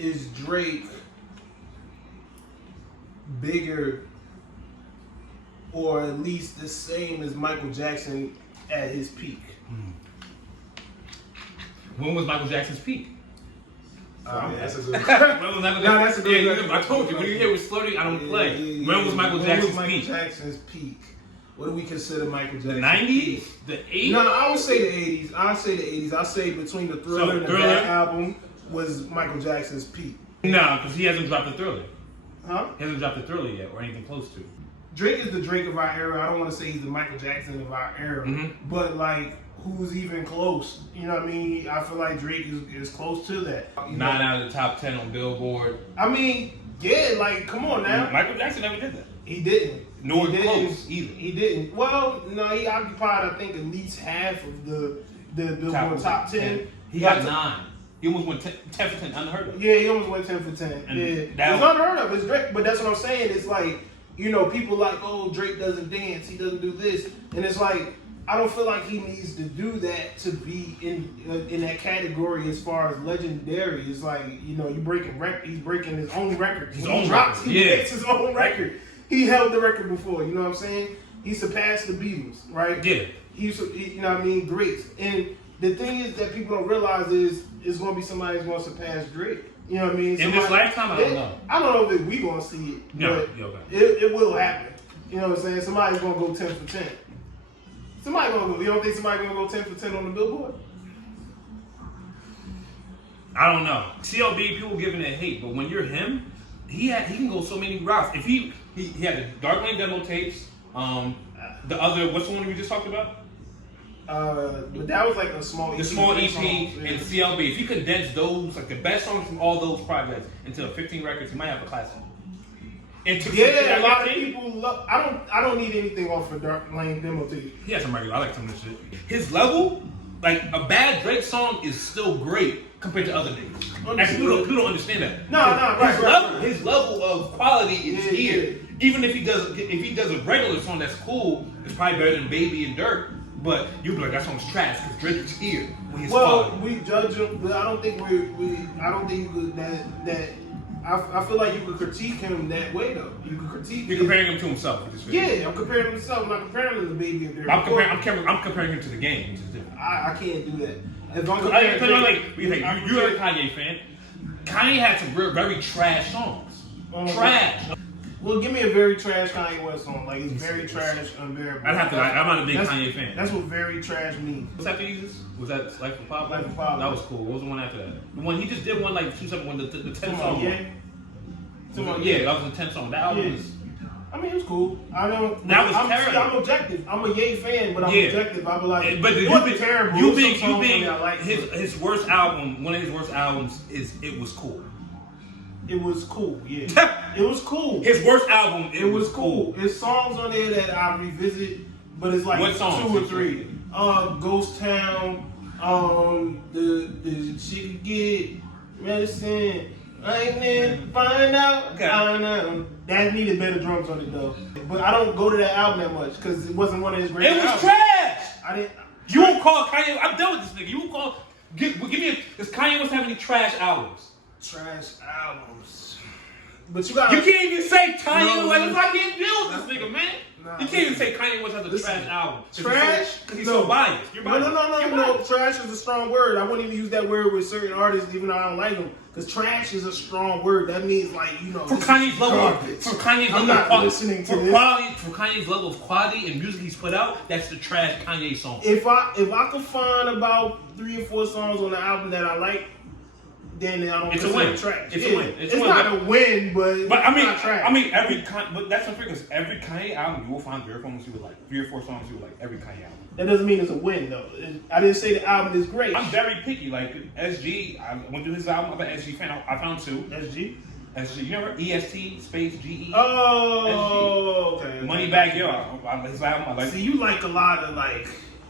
is Drake bigger or at least the same as Michael Jackson at his peak? When was Michael Jackson's peak? That's a good When was Michael that's a good Yeah, I told you, when you hear with Slurry, I don't play. When was Michael Jackson's peak? What do we consider Michael Jackson's The 90s? peak? The 80s? No, I would say the 80s. I'd say the 80s. I'd say between the Thriller and the Bad album was Michael Jackson's peak. No, because he hasn't dropped the Thriller. Huh? He hasn't dropped the Thriller yet, or anything close to. Drake is the Drake of our era. I don't want to say he's the Michael Jackson of our era, but like, who's even close? You know what I mean? I feel like Drake is close to that. 9 out of the top 10 on Billboard. I mean, yeah, like, come on now. Michael Jackson never did that. He didn't. Nor he close didn't. either. He didn't. Well, no, he occupied, I think, at least half of the Billboard top 10. He got 9. He almost went 10 for 10, unheard of. Yeah, he almost went 10 for 10. And yeah, it's unheard of. It's Drake, but that's what I'm saying. It's like, you know, people like, oh, Drake doesn't dance, he doesn't do this, and it's like, I don't feel like he needs to do that to be in that category as far as legendary. It's like, you know, he's breaking his own record. He makes his own record. He held the record before, you know what I'm saying? He surpassed the Beatles, right? Yeah. You know what I mean? Great. And the thing is that people don't realize is it's going to be somebody who's going to surpass Drake. You know what I mean? In this lifetime, I don't know. I don't know if we're going to see it, no, but it will happen. You know what I'm saying? Somebody's going to go 10 for 10. Somebody going to go. You don't think somebody's going to go 10 for 10 on the Billboard? I don't know. CLB, people giving it hate, but when you're him, he can go so many routes. If he had the Dark Lane demo tapes, the other, what's the one we just talked about? But that was like a small EP. The small EP and CLB. If you condense those, like the best songs from all those projects into 15 records, you might have a classic. Yeah, a lot of people love. I don't need anything off of Dark Lane demo tape. He has some regular. I like some of this shit. His level, like a bad Drake song, is still great compared to other niggas. Actually, people don't understand that. No, his level of quality is here. Yeah. Even if he does a regular song that's cool, it's probably better than Baby and Dirt. But you be like, that song's trash because Drake is here when he's quality. We judge him, but I don't think I don't think that. I feel like you could critique him that way though. You could critique. You're comparing him to himself. Yeah, I'm comparing him to himself. I'm not comparing him to Baby and Dirt. I'm comparing him to the game, which is different. I can't do that. If I'm you're a Kanye fan. Kanye had some very trash songs. Trash. Well, give me a very trash Kanye West song. Like, it's very trash, unbearable. I'm not a big Kanye fan. That's what very trash means. What's after Jesus? Was that Life of Pablo? Life of Pablo. That was cool. What was the one after that? The one he just did one like 271, the 10 song. Yeah, that was the 10 song. That album was. I mean, it was cool. I don't. That was terrible. I'm objective. I'm a Ye fan, but I'm objective. I be like, but it wasn't terrible. You think his worst album, one of his worst albums, is It Was Cool. It was cool, yeah. It was cool. His worst album, it was cool. There's songs on there that I revisit, but it's like 2 or 3. Ghost Town, the She Could Get Medicine, right then, find out. That needed better drums on it though. But I don't go to that album that much because it wasn't one of his great albums. It was trash! I didn't. You won't call Kanye, I'm done with this nigga. You won't call, give me does Kanye West have any trash albums? Trash albums. But you can't even say Kanye West. I can't deal with this nigga, man. You can't even say Kanye West has a trash album. Trash? Because he's so biased. You're biased. No. Trash is a strong word. I wouldn't even use that word with certain artists, even though I don't like them. Because trash is a strong word. That means, like, you know. For Kanye's level of quality and music he's put out, that's the trash Kanye song. If I could find about 3 or 4 songs on the album that I like, then I don't. It's a win. Trash. It's a win. It's not a win, but I mean, not trash. I mean, but that's unfair because every Kanye album you will find 3 or 4 songs you would like. 3 or 4 songs you would like. Every Kanye album. That doesn't mean it's a win though. I didn't say the album is great. I'm very picky. Like SG, I went through his album. I'm an SG fan. I found 2. SG. You never EST space GE. Oh, SG. Okay. Moneybagg Yo. His album. I like. See, you like a lot of like.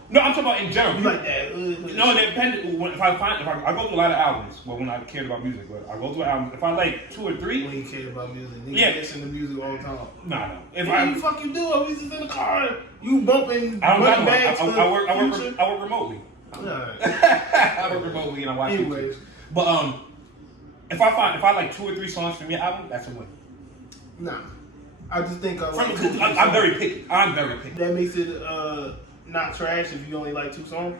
No, I'm talking about in general. You like that? No, it depends. If I go through a lot of albums, well, when I cared about music, but I go through albums. If I like 2 or 3, when you cared about music, you listen to music all the time. No. If you fuck you do, I was just in the car, you bumping. I don't got I work remotely. Right. I work remotely and I watch Anyways, but if I like 2 or 3 songs from your album, that's a win. Nah, I just think I'm very picky. I'm very picky. That makes it not trash if you only like 2 songs.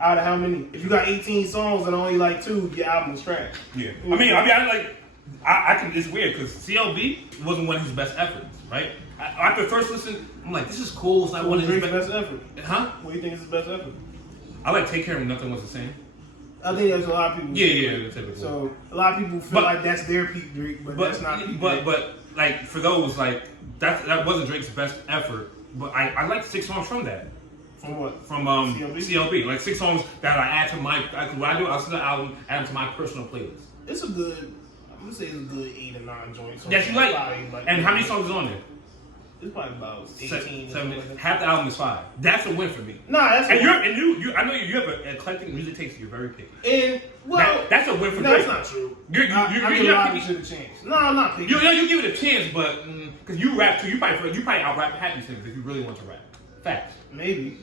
Out of how many? If you got 18 songs and only like 2, your album is trash. Yeah. I can. It's weird because CLB wasn't one of his best efforts, right? After the first listen, I'm like, this is cool. It's not one of his best effort. Huh? What do you think is his best effort? I like Take Care of Nothing Was the Same. I think that's a lot of people. Yeah, typical. So a lot of people feel like that's their peak Drake, but that's not. Peak Drake. But like for those, like that wasn't Drake's best effort. But I like 6 songs from that. From what? From CLB. Like 6 songs that I add to my. What I do, I listen to the album, add them to my personal playlist. It's a good. I'm gonna say it's a good 8 or 9 joints. Yes, you like. And how many songs is on there? It's probably about 18. 7. Half the album is 5. That's a win for me. Nah, that's. And you. I know you have an eclectic music taste. You're very picky. And that's a win for me. That's not true. You're picky. Should have changed. No, I'm not picky. You give it a chance, but because you rap too, you probably out rap Happy Singers if you really want to rap. Facts. Maybe.